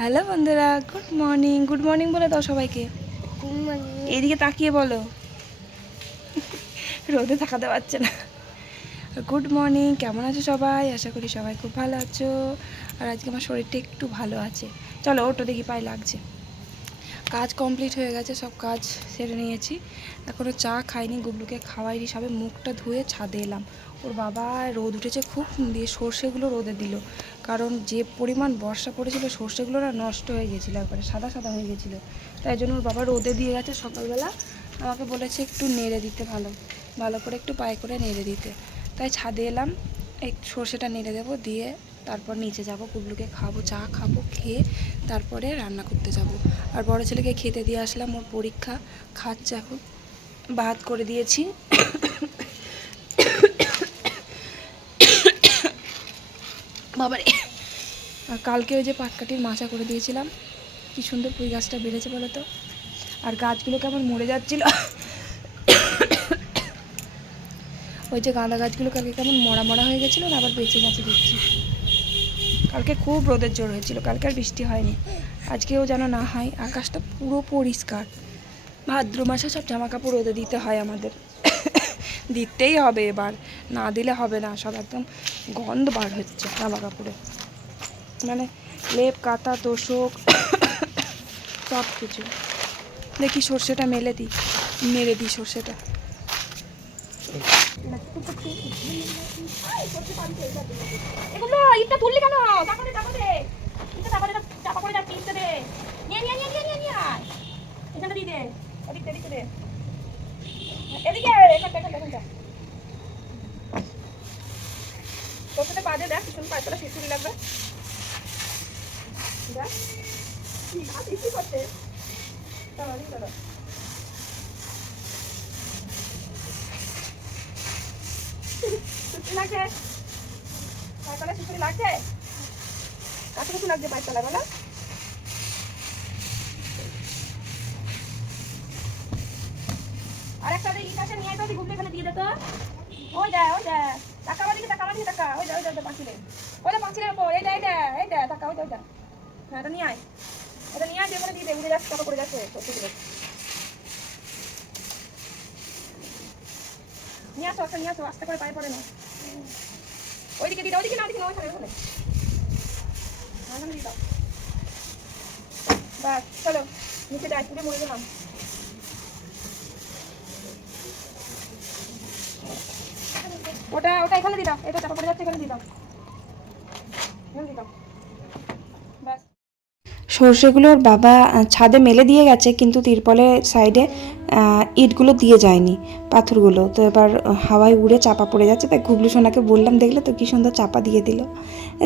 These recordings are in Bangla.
হ্যালো বন্ধুরা গুড মর্নিং গুড মর্নিং বলে দাও সবাইকে। এদিকে তাকিয়ে বলো। রোদে তাকাতে পারছে না। গুড মর্নিং কেমন আছো সবাই? আশা করি সবাই খুব ভালো আছো। আর আজকে আমার শরীরটা একটু ভালো আছে। চলো ওটো দেখি পায়ে লাগছে। কাজ কমপ্লিট হয়ে গেছে, সব কাজ সেরে নিয়েছি। এখনও চা খাইনি, গুবলুকে খাওয়াইনি, সবে মুখটা ধুয়ে ছাদে এলাম। ওর বাবা রোদ উঠেছে খুব দিয়ে সর্ষেগুলো রোদে দিল। কারণ যে পরিমাণ বর্ষা পড়েছিল সর্ষেগুলো না নষ্ট হয়ে গেছিল একবারে, সাদা সাদা হয়ে গেছিল। তাই জন্য ওর বাবা রোদে দিয়ে গেছে সকালবেলা। আমাকে বলেছে একটু নেড়ে দিতে ভালো ভালো করে একটু পায়ে করে নেড়ে দিতে। তাই ছাদে এলাম, এই সর্ষেটা নেড়ে দেবো, দিয়ে তারপর নিচে যাব কুবলুকে খাব, চা খাব, খেয়ে তারপরে রান্না করতে যাব। আর বড় ছেলেকে খেতে দিয়ে আসলাম ওর পরীক্ষা, খাচ্ছে এখন। ভাত করে দিয়েছি বাবারে। আর কালকে ওই যে পাটকাঠির মাচা করে দিয়েছিলাম। কি সুন্দর পুঁই গাছটা বেড়েছে বলো তো। আর গাছগুলো কেমন মরে যাচ্ছিল। ওই যে গাঁদা গাছগুলো কালকে কেমন মরা মরা হয়ে গেছিল না আবার বেঁচে গেছে দেখছি। কালকে খুব রোদের জোর হয়েছিল, কালকে আর বৃষ্টি হয়নি। আজকেও যেন না হয়, আকাশটা পুরো পরিষ্কার। ভাদ্র মাসে সব জামা কাপড় রোদে দিতে হয় আমাদের। দিতেই হবে এবার। না দিলে হবে না, সব একদম গন্ধ বার হচ্ছে জামা কাপড়ে মানে লেপ কাতা তোষক সব কিছু দেখি সর্ষেটা মেলে দিই, মেরে দিই সর্ষেটা। দে। এদিকে এখানটা এখানটা এখানটা সাথে বাজে দেখ, পিছন পাঁচতলা শিশুরি লাগবে। দেখ। কি হাত ইসি করছে? এদিকে চলো লাগছে পাঁচতলা শিশুরি লাগছে কাছে কিছু লাগছে পাঁচতলা বলো। আর একটা ইট আছে নিয়ে আয় তো তুই ঘুরতে এখানে দিয়ে দে তো। ওই দে ওই দে টাকা আমার দিকে টাকা আমার টাকা? ওই দে ওই দে ওই পাঁচিলে। ওই দে পাঁচিলের উপর। এই দে এই দে এই দে টাকা ওই দে ওই হ্যাঁ এটা নিয়ে আয়। এটা নিয়ে আয় দিয়ে দিয়ে দে। উড়ে যাচ্ছে টাকা পড়ে যাচ্ছে নিয়ে আসো একটা নিয়ে আসো আস্তে করে পায়ে পড়ে না। ওইদিকে দাও ওইদিকে না ওইদিকে না ওইখানে ওইখানে। হ্যাঁ, দাও। বাস চলো নিচে যাই পুরে মরে গেলাম। ওটা ওটা এখানে এটা চাপা পড়ে যাচ্ছে, এখানে সর্ষেগুলোর বাবা ছাদে মেলে দিয়ে গেছে, কিন্তু তিরপলের সাইডে ইটগুলো দিয়ে যায়নি, পাথরগুলো। তো এবার হাওয়ায় উড়ে চাপা পড়ে যাচ্ছে। তাই গুবলু সোনাকে বললাম, দেখলে তো কি সুন্দর চাপা দিয়ে দিল।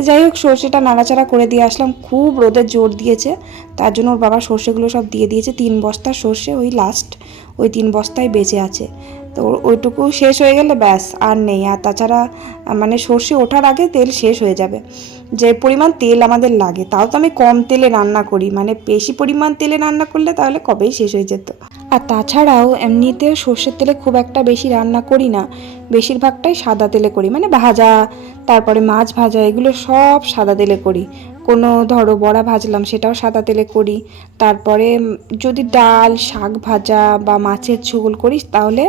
যাই হোক, সর্ষেটা নাড়াচাড়া করে দিয়ে আসলাম। খুব রোদের জোর দিয়েছে। তার জন্য ওর বাবা সর্ষেগুলো সব দিয়ে দিয়েছে। তিন বস্তা সর্ষে, ওই লাস্ট ওই তিন বস্তায় বেঁচে আছে। তো ওইটুকু শেষ হয়ে গেলে ব্যাস, আর নেই। আর তাছাড়া মানে সর্ষে ওঠার আগে তেল শেষ হয়ে যাবে। যে পরিমাণ তেল আমাদের লাগে, তাও তো আমি কম তেলে রান্না করি। মানে বেশি পরিমাণ তেলে রান্না করলে তাহলে কবেই শেষ হয়ে যেত। আর তাছাড়াও এমনিতেও সর্ষের তেলে খুব একটা বেশি রান্না করি না। বেশিরভাগটাই সাদা তেলে করি। মানে ভাজা, তারপরে মাছ ভাজা, এগুলো সব সাদা তেলে করি। কোনো ধরো বড়া ভাজলাম, সেটাও সাদা তেলে করি। তারপরে যদি ডাল, শাক ভাজা বা মাছের ঝোল করি, তাহলে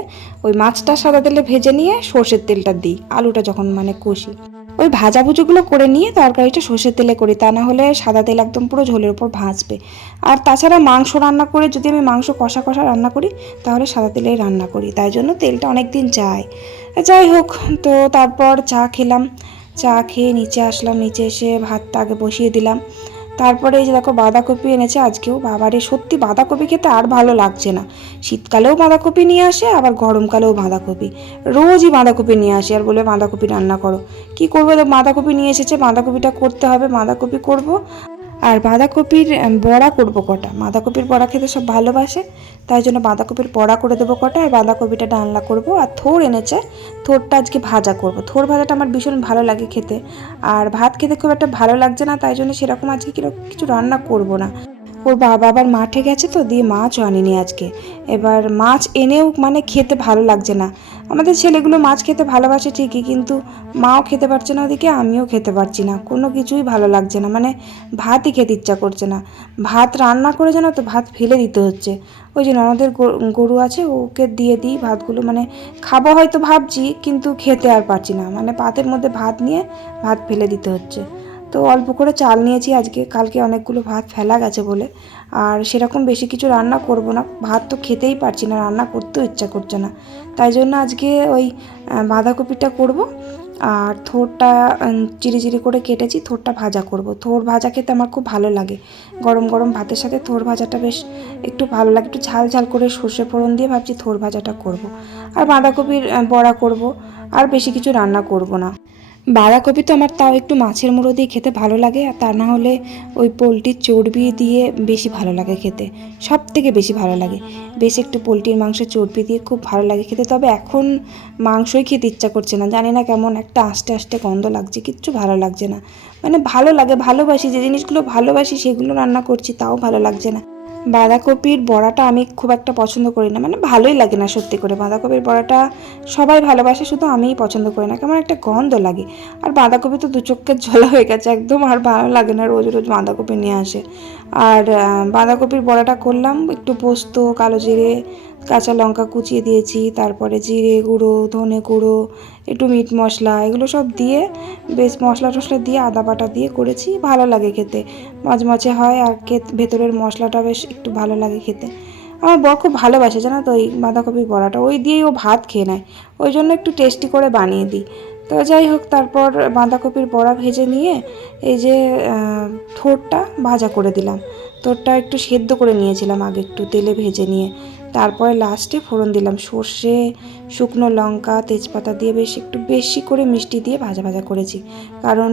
ওই মাছটা সাদা তেলে ভেজে নিয়ে সর্ষের তেলটা দিই, আলুটা যখন মানে কষি। ওই ভাজাভুজিগুলো করে নিয়ে তরকারিটা সর্ষের তেলে করি, তা না হলে সাদা তেল একদম পুরো ঝোলের উপর ভাজবে। আর তাছাড়া মাংস রান্না করে যদি আমি মাংস কষা কষা রান্না করি, তাহলে সাদা তেলেই রান্না করি, তাই জন্য তেলটা অনেক দিন যায়। যাই হোক, তো তারপর চা খেলাম। চা খেয়ে নিচে আসলাম, নিচে এসে ভাতটা আগে বসিয়ে দিলাম। তারপরে এই যে দেখো বাঁধাকপি এনেছে, আজকেও বাবারে সত্যি বাঁধাকপি খেতে আর ভালো লাগছে না। শীতকালেও বাঁধাকপি নিয়ে আসে, আবার গরমকালেও বাঁধাকপি। রোজই বাঁধাকপি নিয়ে আসে, আর বলে বাঁধাকপি রান্না করো। কি করব? বাঁধাকপি নিয়ে এসেছে, বাঁধাকপিটা করতে হবে, বাঁধাকপি করব। আর বাঁধাকপির বড়া করব কটা। বাঁধাকপির বড়া খেতে সব ভালোবাসে, তাই জন্য বাঁধাকপির বড়া করে দেবো কটা আর বাঁধাকপিটা ডালনা করব। আর থোর এনেছে, থোরটা আজকে ভাজা করব। থোর ভাজাটা আমার ভীষণ ভালো লাগে খেতে। আর ভাত খেতে খুব একটা ভালো লাগছে না, তাই জন্য সেরকম আজকে কীরকম কিছু রান্না করব না। ওর বাবা আবার মাঠে গেছে তো, দিয়ে মাছও আনেনি আজকে। এবার মাছ এনেও মানে খেতে ভালো লাগছে না। আমাদের ছেলেগুলো মাছ খেতে ভালোবাসে ঠিকই, কিন্তু মাও খেতে পারছে না ওদিকে, আমিও খেতে পারছি না। কোনো কিছুই ভালো লাগছে না মানে ভাতই খেতে ইচ্ছা করছে না। ভাত রান্না করে যেন তো, ভাত ফেলে দিতে হচ্ছে। ওই যে ননদের গরু আছে, ওকে দিয়ে দিই ভাতগুলো মানে খাব হয়তো ভাবছি, কিন্তু খেতে আর পারছি না। মানে পাতের মধ্যে ভাত নিয়ে ভাত ফেলে দিতে হচ্ছে। তো অল্প করে চাল নিয়েছি, আজকে, কালকে অনেকগুলো ভাত ফেলা গেছে বলে। আর সেরকম বেশি কিছু রান্না করব না, ভাত তো খেতেই পারছি না, রান্না করতেও ইচ্ছা করছে না। তাই জন্য আজকে ওই বাঁধাকপিটা করব, আর থোরটা চিরি চিরি করে কেটেছি, থোরটা ভাজা করব। থোর ভাজা খেতে আমার খুব ভালো লাগে। গরম গরম ভাতের সাথে থোর ভাজাটা বেশ একটু ভালো লাগে, একটু ঝাল ঝাল করে সর্ষে ফোড়ন দিয়ে ভাবছি থোর ভাজাটা করব। আর বাঁধাকপির বড়া করব, আর বেশি কিছু রান্না করব না। বাঁধাকপি তো আমার তাও একটু মাছের মুড়ো দিয়ে খেতে ভালো লাগে, আর তা না হলে ওই পোলট্রির চর্বি দিয়ে বেশি ভালো লাগে খেতে সব থেকে বেশি ভালো লাগে। বেশ একটু পোলট্রির মাংসের চর্বি দিয়ে খুব ভালো লাগে খেতে, তবে এখন মাংসই খেতে ইচ্ছা করছে না। জানি না কেমন একটা আস্তে আস্তে গন্ধ লাগছে, কিচ্ছু ভালো লাগছে না। মানে ভালো লাগে, ভালোবাসি যে জিনিসগুলো ভালোবাসি সেগুলো রান্না করছি, তাও ভালো লাগছে না। বাঁধাকপির বড়াটা আমি খুব একটা পছন্দ করি না। মানে ভালোই লাগে না সত্যি করে। বাঁধাকপির বড়াটা সবাই ভালোবাসে, শুধু আমিই পছন্দ করি না। কেমন একটা গন্ধ লাগে। আর বাঁধাকপি তো দু চোখের ঝোলা হয়ে গেছে একদম, আর ভালো লাগে না রোজ রোজ বাঁধাকপি নিয়ে আসে। আর বাঁধাকপির বড়াটা করলাম একটু পোস্ত, কালো জিরে, কাঁচা লঙ্কা কুচিয়ে দিয়েছি, তারপরে জিরে গুঁড়ো, ধনে গুঁড়ো একটু মিট মশলা এগুলো সব দিয়ে, বেশ মশলা টশলা দিয়ে, আদা বাটা দিয়ে করেছি, ভালো লাগে খেতে। মচমচে হয় আর ভেতরের মশলাটা বেশ একটু ভালো লাগে খেতে। আমার বর খুব ভালোবাসে, জানো তো ওই বাঁধাকপির বড়াটা। ওই দিয়েই ও ভাত খেয়ে নেয়। ওই জন্য একটু টেস্টি করে বানিয়ে দিই। তো যাই হোক, তারপর বাঁধাকপির বড়া ভেজে নিয়ে, এই যে থোরটা ভাজা করে দিলাম। থোরটা একটু সেদ্ধ করে নিয়েছিলাম আগে একটু তেলে ভেজে নিয়ে। তারপরে লাস্টে ফোড়ন দিলাম। সর্ষে, শুকনো লঙ্কা, তেজপাতা দিয়ে বেশ একটু বেশি করে মিষ্টি দিয়ে ভাজা ভাজা করেছি। কারণ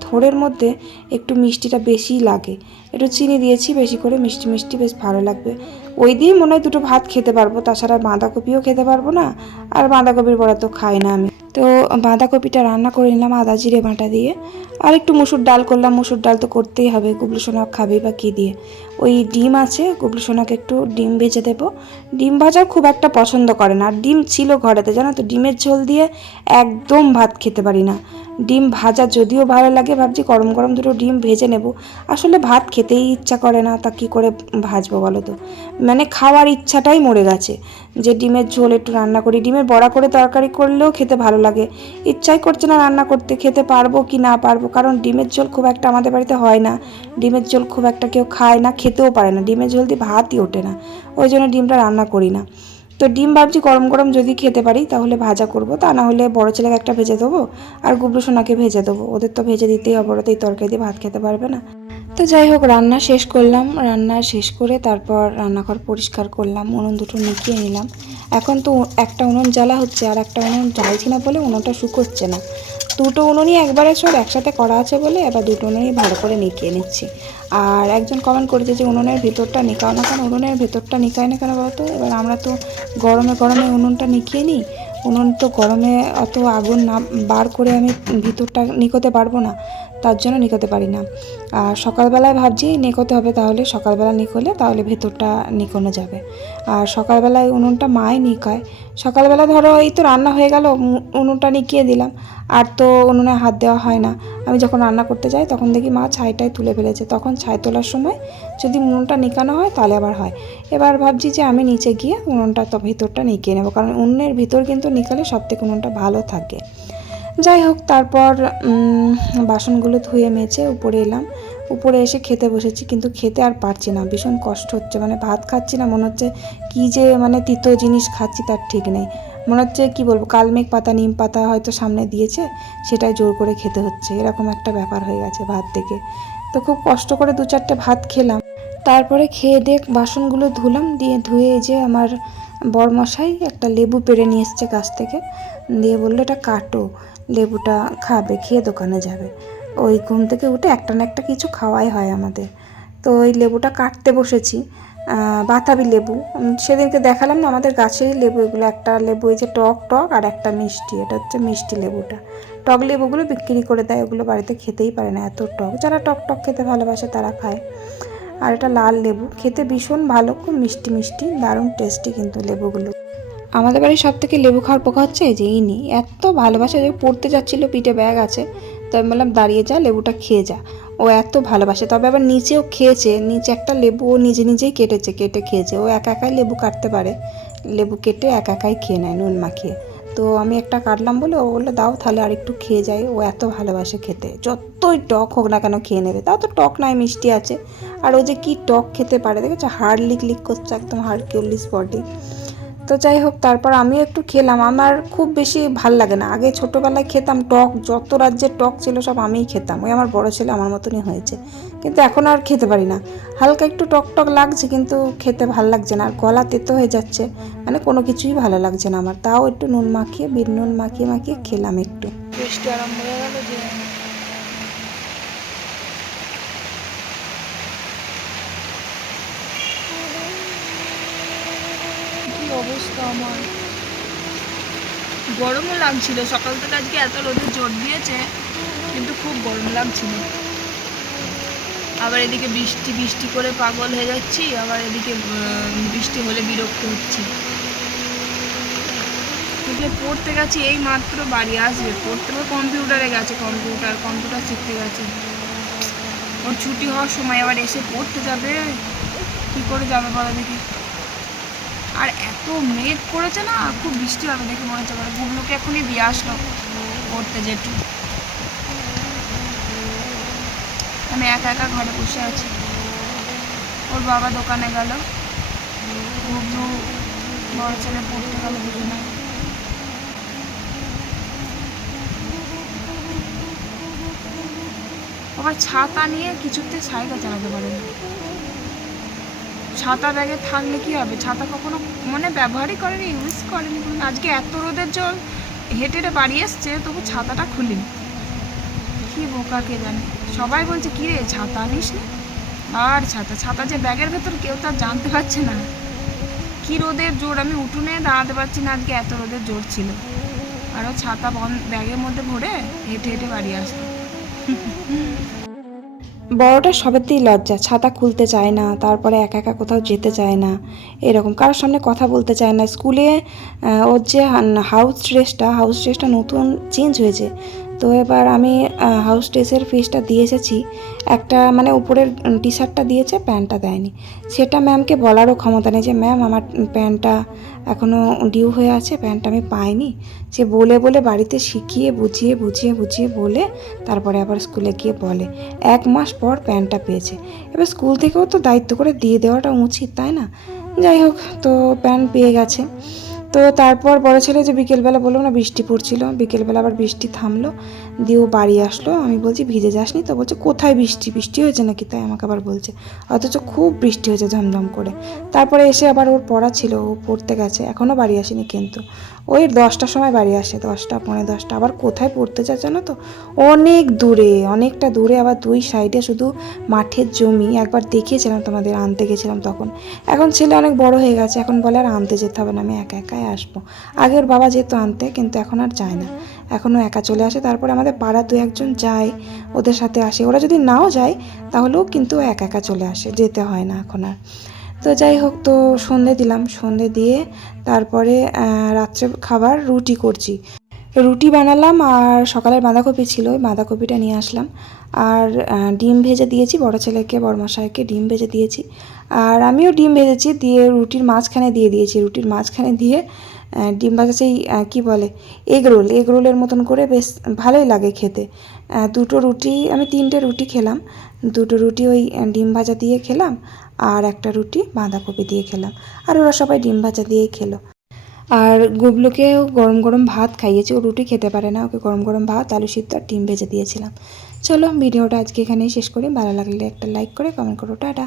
থোড়ের মধ্যে একটু মিষ্টিটা বেশি লাগে। একটু চিনি দিয়েছি, বেশি করে মিষ্টি মিষ্টি বেশ ভালো লাগবে। ওই দিয়েই মনে হয় দুটো ভাত খেতে পারব। তাছাড়া বাঁধাকপিও খেতে পারব না। আর বাঁধাকপির বড়া তো খাই না আমি। তো বাঁধাকপিটা রান্না করে নিলাম আদা, জিরে, বাটা দিয়ে। আর একটু মুসুর ডাল করলাম, মুসুর ডাল তো করতেই হবে। গুবলু সোনা খাবে বা কী দিয়ে। ওই ডিম আছে, গুবলু সোনাকে একটু ডিম ভেজে দেবো। ডিম ভাজা খুব একটা পছন্দ করে না। আর ডিম ছিল ঘরেতে, জানো তো? ডিমের ঝোল দিয়ে একদম ভাত খেতে পারি না। ডিম ভাজা যদিও ভালো লাগে, ভাবছি গরম গরম দুটো ডিম ভেজে নেব। আসলে ভাত খেতেই ইচ্ছা করে না, তা কী করে ভাজবো বলো তো? মানে খাওয়ার ইচ্ছাটাই মরে গেছে। যে ডিমের ঝোল একটু রান্না করি, ডিমের বড়া করে তরকারি করলেও খেতে ভালো লাগে। ইচ্ছাই করছে না রান্না করতে, খেতে পারব কি না পারব, কারণ ডিমের ঝোল খুব একটা আমাদের বাড়িতে হয় না। ডিমের ঝোল খুব একটা কেউ খায় না, খেতেও পারে না। ডিমের ঝোল দিয়ে ভাতই ওঠে না। ওই জন্য ডিমটা রান্না করি না। তো ডিম ভাবছি গরম গরম যদি খেতে পারি, তাহলে ভাজা করব। তা না হলে বড় ছেলেকে একটা ভেজে দেবো, আর গুবলু সোনাকে ভেজে দেবো। ওদের তো ভেজে দিতেই হবে, ওরা তো এই তরকারি দিয়ে ভাত খেতে পারবে না। তো যাই হোক, রান্না শেষ করলাম। রান্না শেষ করে তারপর রান্নাঘর পরিষ্কার করলাম, উনুন দুটো নিকিয়ে নিলাম। এখন তো একটা উনুন জ্বালা হচ্ছে, আর একটা উনুন জ্বালছি না বলে উনুনটা শুকোচ্ছে না। দুটো উনুনই একবারে সব একসাথে করা আছে বলে এবার দুটো উনুনই ভালো করে নিকিয়ে নিচ্ছি। আর একজন কমেন্ট করেছে যে উনুনের ভিতরটা নিকাও না কেন? উনুনের ভেতরটা নিকায় না কেন বলতো? এবার আমরা তো গরমে গরমে উনুনটা নিকিয়ে নিই। উনুন তো গরমে অত আগুন না বার করে আমি ভিতরটা নিকোতে পারব না। তার জন্য নিকোতে পারি না। আর সকালবেলায় ভাবছি নিকোতে হবে তাহলে, সকালবেলা নিকোলে তাহলে ভেতরটা নিকোনো যাবে। আর সকালবেলায় উনুনটা মাই নিকায়। সকালবেলা ধরো এই তো রান্না হয়ে গেল উনুনটা নিকিয়ে দিলাম। আর তো উনুনে হাত দেওয়া হয় না। আমি যখন রান্না করতে যাই তখন দেখি মা ছাইটাই তুলে ফেলেছে। তখন ছাই তোলার সময় যদি উনুনটা নিকানো হয় তাহলে আবার হয়। এবার ভাবছি যে আমি নিচে গিয়ে উনুনটা তো ভিতরটা নিকিয়ে নেব। কারণ উনুনের ভিতর কিন্তু নিকালে সব থেকে উনুনটা ভালো থাকে। যাই হোক, তারপর বাসনগুলো ধুয়ে মেজে উপরে এলাম। উপরে এসে খেতে বসেছি, কিন্তু খেতে আর পারছি না। ভীষণ কষ্ট হচ্ছে। মানে ভাত খাচ্ছি না, মনে হচ্ছে কী যে মানে তিতো জিনিস খাচ্ছি, তার ঠিক নেই। মনে হচ্ছে, কী বলব, কালমেঘ পাতা, নিম পাতা হয়তো সামনে দিয়েছে, সেটাই জোর করে খেতে হচ্ছে। এরকম একটা ব্যাপার হয়ে গেছে ভাত থেকে। তো খুব কষ্ট করে দু চারটে ভাত খেলাম। তারপরে খেয়ে দেখ বাসনগুলো ধুলাম, দিয়ে ধুয়ে যে আমার বরমশাই একটা লেবু পেড়ে নিয়ে এসছে গাছ থেকে। দিয়ে বলল, এটা কাটো, লেবুটা খাবে, খেয়ে দোকানে যাবে। ওই ঘুম থেকে উঠে একটা না একটা কিছু খাওয়াই হয় আমাদের। তো ওই লেবুটা কাটতে বসেছি বাতাবি লেবু। সেদিনকে দেখালাম না, আমাদের গাছেরই লেবু এগুলো। একটা লেবু এই যে টক টক, আর একটা মিষ্টি। এটা হচ্ছে মিষ্টি লেবুটা। টক লেবুগুলো বিক্রি করে দেয়, ওগুলো বাড়িতে খেতেই পারে না, এত টক। যারা টক টক খেতে ভালোবাসে তারা খায়। আর এটা লাল লেবু। খেতে ভীষণ ভালো, খুব মিষ্টি মিষ্টি, দারুণ টেস্টি কিন্তু লেবুগুলো। আমাদের বাড়ির সব থেকে লেবু খাওয়ার পোকা হচ্ছে এই যে ইনি। এত ভালোবাসে যে পড়তে যাচ্ছিল, পিঠে ব্যাগ আছে। তো আমি বললাম, দাঁড়িয়ে যা, লেবুটা খেয়ে যা। ও এত ভালোবাসে। তবে আবার নিচেও খেয়েছে, নিচে একটা লেবু ও নিজে নিজেই কেটেছে, কেটে খেয়েছে। ও একা একাই লেবু কাটতে পারে। লেবু কেটে একা একাই খেয়ে নেয়, নুন মাখিয়ে। তো আমি একটা কাটলাম বলে ও বলল, দাও তাহলে আর একটু খেয়ে যাই। ও এত ভালোবাসে খেতে। যতই টক হোক না কেন খেয়ে নেবে। তাও তো টক নাই মিষ্টি আছে। আর ও যে কি টক খেতে পারে, দেখেছ? হাড় লিক লিক করছে একদম হাড় কিউলিস বডি। তো যাই হোক, তারপর আমিও একটু খেলাম। আমার খুব বেশি ভালো লাগে না। আগে ছোটোবেলায় খেতাম টক, যত রাজ্যের টক ছিল সব আমিই খেতাম। ওই আমার বড় ছেলে আমার মতনই হয়েছে। কিন্তু এখন আর খেতে পারি না। হালকা একটু টক টক লাগছে কিন্তু খেতে ভালো লাগছে না। আর গলা তেতো হয়ে যাচ্ছে। মানে কোনো কিছুই ভালো লাগছে না আমার। তাও একটু নুন মাখিয়ে বিট নুন মাখিয়ে মাখিয়ে খেলাম একটু। হয়ে অবস্থা আমার? গরমও লাগছিল। সকাল থেকে আজকে এত রোদে জোর দিয়েছে, কিন্তু খুব গরম লাগছিল। আবার এদিকে বৃষ্টি বৃষ্টি করে পাগল হয়ে যাচ্ছি, আবার এদিকে বৃষ্টি হলে বিরক্ত হচ্ছি। পড়তে গেছি এই মাত্র বাড়ি, আসবে। পড়তে কম্পিউটারে গেছে, কম্পিউটার কম্পিউটার শিখতে গেছে। ওর ছুটি হওয়ার সময় আবার এসে পড়তে যাবে। কি করে যাবে বলো দেখি। আর এত মেঘ করেছে না, খুব বৃষ্টি হবে দেখে মনে হচ্ছে। গুগলোকে এখনই দিয়ে আসলো পড়তে যেটু আমি একা একা ঘরে বসে আছি। ওর বাবা দোকানে গেল। গুগলু বড় ছেলে পড়তে গেল দুজনে। আবার ছাতা নিয়ে কিছুতে সাইকেল চালাতে পারে ছাতা ব্যাগে থাকলে কি হবে? ছাতা কখনো মানে ব্যবহারই করেনি ইউজ করেনি আজকে এত রোদের জল, হেঁটে হেঁটে বাড়ি এসছে, তবু ছাতাটা খুলি কি বোকা কে জানে। সবাই বলছে, কি রে, ছাতা আনিস না? আর ছাতা ছাতা যে ব্যাগের ভেতর কেউ তার জানতে পারছে না। কি রোদের জোর, আমি উঠোনে দাঁড়াতে পারছি না, আজকে এত রোদের জোর ছিল। আরও ছাতা ব্যাগের মধ্যে ভরে হেঁটে হেঁটে বাড়ি আসতো বড়টা সবেতেই লজ্জা, ছাতা খুলতে চায় না, তারপরে একা একা কোথাও যেতে চায় না, এরকম কারোর সামনে কথা বলতে চায় না। স্কুলে ওর যে হাউস ড্রেসটা হাউস ড্রেসটা নতুন চেঞ্জ হয়েছে তো এবার আমি হাউস ড্রেসের ফিসটা দিয়ে এসেছি। একটা মানে উপরের টি শার্টটা দিয়েছে, প্যান্টটা দেয়নি। সেটা ম্যামকে বলারও ক্ষমতা নেই যে ম্যাম আমার প্যান্টটা এখনও ডিউ হয়ে আছে, প্যান্টটা আমি পাইনি। সে বলে বলে বাড়িতে শিখিয়ে, বুঝিয়ে বুঝিয়ে বুঝিয়ে বলে, তারপরে আবার স্কুলে গিয়ে বলে। এক মাস পর প্যান্টটা পেয়েছে। এবার স্কুল থেকেও তো দায়িত্ব করে দিয়ে দেওয়াটা উচিত, তাই না? যাই হোক, তো প্যান্ট পেয়ে গেছে। তো তারপর বড় ছেলে যে বিকেলবেলা বলল না বৃষ্টি পড়ছিল বিকেলবেলা আবার বৃষ্টি থামলো। দিয়ে ও বাড়ি আসলো। আমি বলছি, ভিজে যাসনি তো? বলছে, কোথায় বৃষ্টি? বৃষ্টি হয়েছে নাকি? তাই আমাকে আবার বলছে। অথচ খুব বৃষ্টি হয়েছে ঝমঝম করে। তারপরে এসে আবার ওর পড়া ছিল, ও পড়তে গেছে। এখনও বাড়ি আসেনি কিন্তু। ওই দশটার সময় বাড়ি আসে, দশটা পনেরো দশটা। আবার কোথায় পড়তে যাচ্ছে না তো? অনেক দূরে, অনেকটা দূরে। আবার দুই সাইডে শুধু মাঠের জমি। একবার দেখিয়েছিলাম তোমাদের, আনতে গেছিলাম তখন। এখন ছেলে অনেক বড় হয়ে গেছে। এখন বলে আর আনতে যেতে হবে না, আমি একা একাই আসব। আগে ওর বাবা যেত আনতে, কিন্তু এখন আর যায় না। এখনও একা চলে আসে। তারপরে আমাদের পাড়া দু একজন যায়, ওদের সাথে আসে। ওরা যদি নাও যায়, তাহলেও কিন্তু একা একা চলে আসে, যেতে হয় না এখন আর। তো যাই হোক, তো সন্ধে দিলাম। সন্ধে দিয়ে তারপরে রাত্রে খাবার রুটি করছি। রুটি বানালাম আর সকালের বাঁধাকপি ছিল, ওই বাঁধাকপিটা নিয়ে আসলাম। আর ডিম ভেজে দিয়েছি, বড় ছেলেকে বড়মশাইকে ডিম ভেজে দিয়েছি। আর আমিও ডিম ভেজেছি, দিয়ে রুটির মাঝখানে দিয়ে দিয়েছি। রুটির মাঝখানে দিয়ে ডিম ভাজা সেই কী বলে এগ রোল এগ রোলের মতন করে বেশ ভালোই লাগে খেতে। দুটো রুটি, আমি তিনটে রুটি খেলাম। দুটো রুটি ওই ডিম ভাজা দিয়ে খেলাম, আর একটা রুটি বাঁধাকপি দিয়ে খেলাম। আর ওরা সবাই ডিম ভাজা দিয়েই খেলো। আর গুবলুকেও গরম গরম ভাত খাইয়েছি, ও রুটি খেতে পারে না, ওকে গরম গরম ভাত, আলু সিদ্ধ আর ডিম ভেজে দিয়েছিলাম। চলো ভিডিওটা আজকে এখানেই শেষ করি। ভালো লাগলে একটা লাইক করে কমেন্ট করো টাটা।